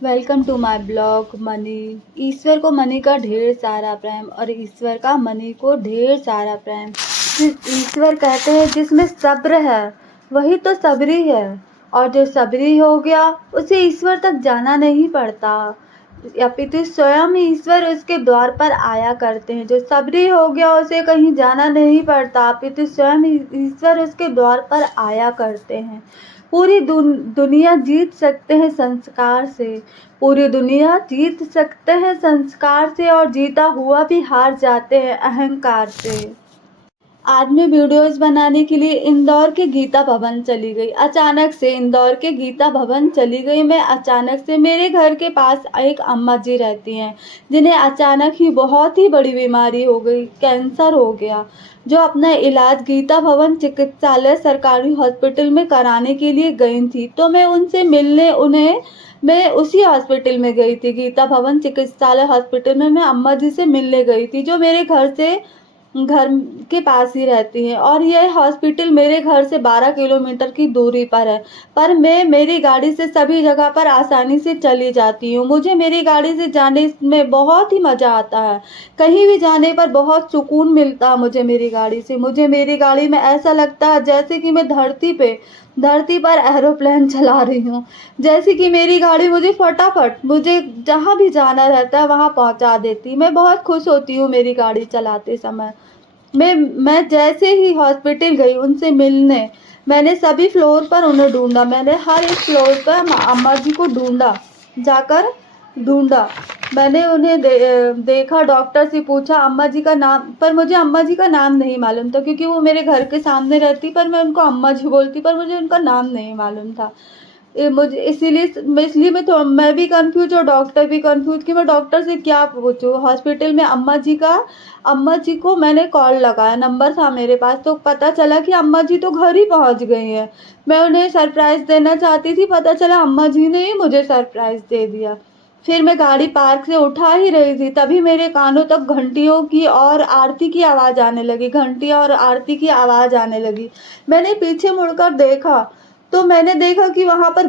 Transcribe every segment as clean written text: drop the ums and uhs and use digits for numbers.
Welcome to my blog money. ईश्वर को money का ढेर सारा प्रेम और ईश्वर का मनी को ढेर सारा प्रेम। ईश्वर कहते हैं जिसमें सब्र है वही तो सबरी है, और जो सबरी हो गया उसे ईश्वर तक जाना नहीं पड़ता, अपितु स्वयं ईश्वर उसके द्वार पर आया करते हैं। जो सबरी हो गया उसे कहीं जाना नहीं पड़ता, अपितु स्वयं ईश्वर उसके द्वार पर आया करते हैं। पूरी दुनिया जीत सकते हैं संस्कार से, पूरी दुनिया जीत सकते हैं संस्कार से, और जीता हुआ भी हार जाते हैं अहंकार से। आज मैं वीडियोस बनाने के लिए इंदौर के गीता भवन चली गई। अचानक से इंदौर के गीता भवन चली गई मैं अचानक से। मेरे घर के पास एक अम्मा जी रहती हैं जिन्हें अचानक ही बहुत ही बड़ी बीमारी हो गई, कैंसर हो गया, जो अपना इलाज गीता भवन चिकित्सालय सरकारी हॉस्पिटल में कराने के लिए गई थी। तो मैं उनसे मिलने मैं उसी हॉस्पिटल में गई थी, गीता भवन चिकित्सालय हॉस्पिटल में मैं अम्मा जी से मिलने गई थी, जो मेरे घर के पास ही रहती है। और यह हॉस्पिटल मेरे घर से 12 किलोमीटर की दूरी पर है, पर मैं मेरी गाड़ी से सभी जगह पर आसानी से चली जाती हूँ। मुझे मेरी गाड़ी से जाने में बहुत ही मज़ा आता है, कहीं भी जाने पर बहुत सुकून मिलता है मुझे मेरी गाड़ी से। मुझे मेरी गाड़ी में ऐसा लगता है जैसे कि मैं धरती पर एरोप्लेन चला रही हूँ, जैसे कि मेरी गाड़ी मुझे फटाफट मुझे जहाँ भी जाना रहता है वहाँ पहुँचा देती। मैं बहुत खुश होती हूँ मेरी गाड़ी चलाते समय। मैं जैसे ही हॉस्पिटल गई उनसे मिलने, मैंने सभी फ्लोर पर उन्हें ढूंढा, मैंने हर एक फ्लोर पर अम्मा जी को ढूंढा। मैंने उन्हें देखा, डॉक्टर से पूछा अम्मा जी का नाम, पर मुझे अम्मा जी का नाम नहीं मालूम था, क्योंकि वो मेरे घर के सामने रहती, पर मैं उनको अम्मा जी बोलती, पर मुझे उनका नाम नहीं मालूम था। मुझे इसलिए मैं भी कंफ्यूज और डॉक्टर भी कंफ्यूज कि मैं डॉक्टर से क्या पूछूं। हॉस्पिटल में अम्मा जी को मैंने कॉल लगाया, नंबर था मेरे पास, तो पता चला कि अम्मा जी तो घर ही पहुंच गई हैं। मैं उन्हें सरप्राइज देना चाहती थी, पता चला अम्मा जी ने ही मुझे सरप्राइज दे दिया। फिर मैं गाड़ी पार्क से उठा ही रही थी, तभी मेरे कानों तक घंटियों की और आरती की आवाज़ आने लगी, घंटी और आरती की आवाज़ आने लगी। मैंने पीछे मुड़कर देखा, तो मैंने देखा कि वहाँ पर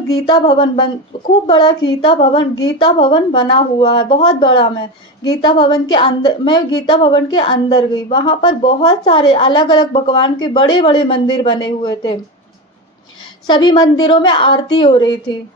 खूब बड़ा गीता भवन बना हुआ है, बहुत बड़ा। मैं गीता भवन के अंदर गई, वहाँ पर बहुत सारे अलग अलग भगवान के बड़े बड़े मंदिर बने हुए थे। सभी मंदिरों में आरती हो रही थी,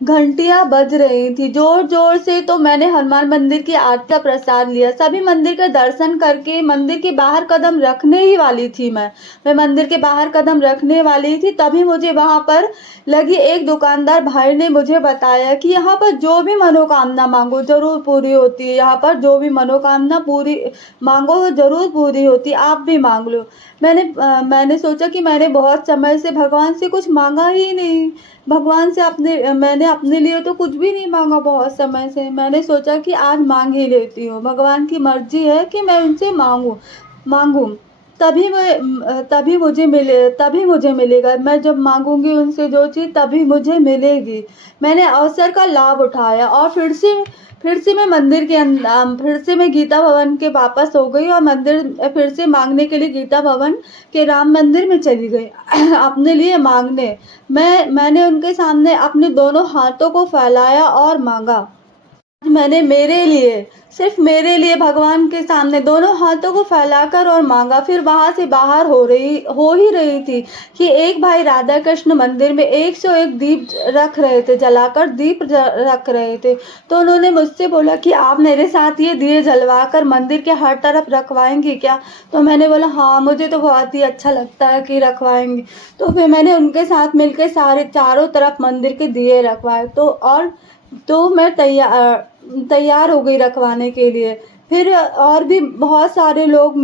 घंटियां बज रही थी जोर जोर से। तो मैंने हनुमान मंदिर की आरती का प्रसाद लिया, सभी मंदिर के दर्शन करके मंदिर के बाहर कदम रखने ही वाली थी। मैं मंदिर के बाहर कदम रखने वाली थी, तभी मुझे वहां पर लगी एक दुकानदार भाई ने मुझे बताया कि यहाँ पर जो भी मनोकामना मांगो जरूर पूरी होती है, यहाँ पर जो भी मनोकामना पूरी मांगो जरूर पूरी होती है, आप भी मांग लो। मैंने सोचा कि मैंने बहुत समय से भगवान से कुछ मांगा ही नहीं, मैंने अपने लिए तो कुछ भी नहीं मांगा बहुत समय से। मैंने सोचा कि आज मांग ही लेती हूँ, भगवान की मर्जी है कि मैं उनसे मांगू। तभी मुझे मिलेगा, मैं जब मांगूंगी उनसे जो चीज़ तभी मुझे मिलेगी। मैंने अवसर का लाभ उठाया और फिर से मैं फिर से मैं गीता भवन के वापस हो गई, और फिर से मांगने के लिए गीता भवन के राम मंदिर में चली गई अपने लिए मांगने। मैंने उनके सामने अपने दोनों हाथों को फैलाया और मांगा। मैंने सिर्फ मेरे लिए भगवान के सामने दोनों हाथों को फैलाकर और मांगा। फिर वहां से बाहर हो ही रही थी कि एक भाई राधा कृष्ण मंदिर में 101 दीप जलाकर दीप रख रहे थे। तो उन्होंने मुझसे बोला कि आप मेरे साथ ये दिए जलवाकर मंदिर के हर तरफ रखवाएंगी क्या? तो मैंने बोला हाँ, मुझे तो बहुत ही अच्छा लगता है कि रखवाएंगी। तो फिर मैंने उनके साथ मिलकर सारे चारों तरफ मंदिर के दिए रखवाए। तो मैं तैयार हो गई रखवाने के लिए। फिर और भी बहुत सारे लोग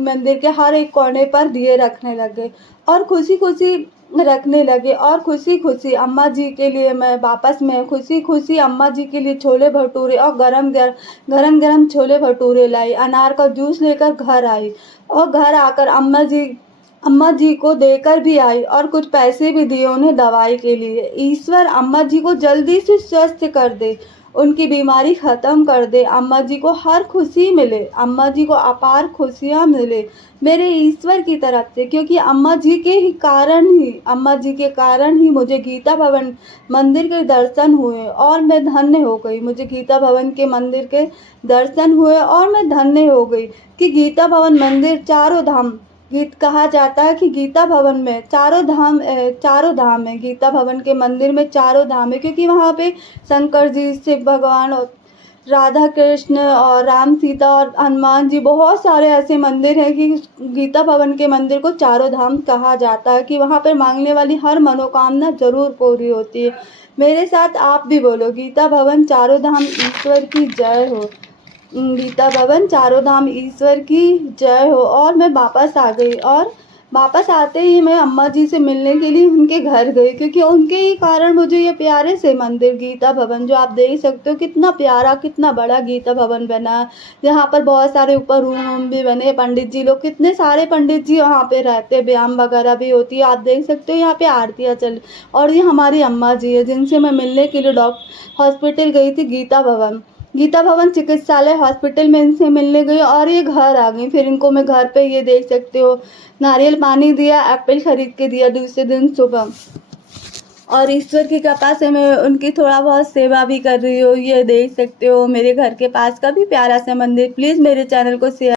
मंदिर के हर एक कोने पर दिए रखने लगे, और खुशी खुशी रखने लगे। और खुशी खुशी अम्मा जी के लिए मैं वापस में खुशी खुशी अम्मा जी के लिए छोले भटूरे और गरम गरम छोले भटूरे लाई, अनार का जूस लेकर घर आई, और घर आकर अम्मा जी को देकर भी आई, और कुछ पैसे भी दिए उन्हें दवाई के लिए। ईश्वर अम्मा जी को जल्दी से स्वस्थ कर दे उनकी बीमारी ख़त्म कर दे। अम्मा जी को हर खुशी मिले, अम्मा जी को अपार खुशियाँ मिले मेरे ईश्वर की तरफ से, क्योंकि अम्मा जी के ही कारण ही, अम्मा जी के कारण ही मुझे गीता भवन मंदिर के दर्शन हुए और मैं धन्य हो गई। मुझे गीता भवन के मंदिर के दर्शन हुए और मैं धन्य हो गई कि गीता भवन मंदिर चारों धाम, गीत कहा जाता है कि गीता भवन में चारों धाम है। गीता भवन के मंदिर में चारों धाम है, क्योंकि वहाँ पे शंकर जी, शिव भगवान और राधा कृष्ण और राम सीता और हनुमान जी, बहुत सारे ऐसे मंदिर हैं कि गीता भवन के मंदिर को चारों धाम कहा जाता है, कि वहाँ पर मांगने वाली हर मनोकामना ज़रूर पूरी होती है। मेरे साथ आप भी बोलो, गीता भवन चारों धाम ईश्वर की जय हो। गीता भवन चारों धाम ईश्वर की जय हो। और मैं वापस आ गई, और वापस आते ही मैं अम्मा जी से मिलने के लिए उनके घर गई, क्योंकि उनके ही कारण मुझे ये प्यारे से मंदिर गीता भवन, जो आप देख सकते हो कितना प्यारा कितना बड़ा गीता भवन बना, यहाँ पर बहुत सारे ऊपर रूम भी बने, पंडित जी लोग, कितने सारे पंडित जी वहाँ पे रहते, व्यायाम वगैरह भी होती है, आप देख सकते हो यहाँ पे आरतियाँ चल। और ये हमारी अम्मा जी है जिनसे मैं मिलने के लिए हॉस्पिटल गई थी, गीता भवन चिकित्सालय हॉस्पिटल में इनसे मिलने गई और ये घर आ गई। फिर इनको मैं घर पे, ये देख सकते हो, नारियल पानी दिया, एप्पल खरीद के दिया दूसरे दिन सुबह। और ईश्वर की कृपा से मैं उनकी थोड़ा बहुत सेवा भी कर रही हूँ। ये देख सकते हो मेरे घर के पास का भी प्यारा सा मंदिर। प्लीज़ मेरे चैनल को शेयर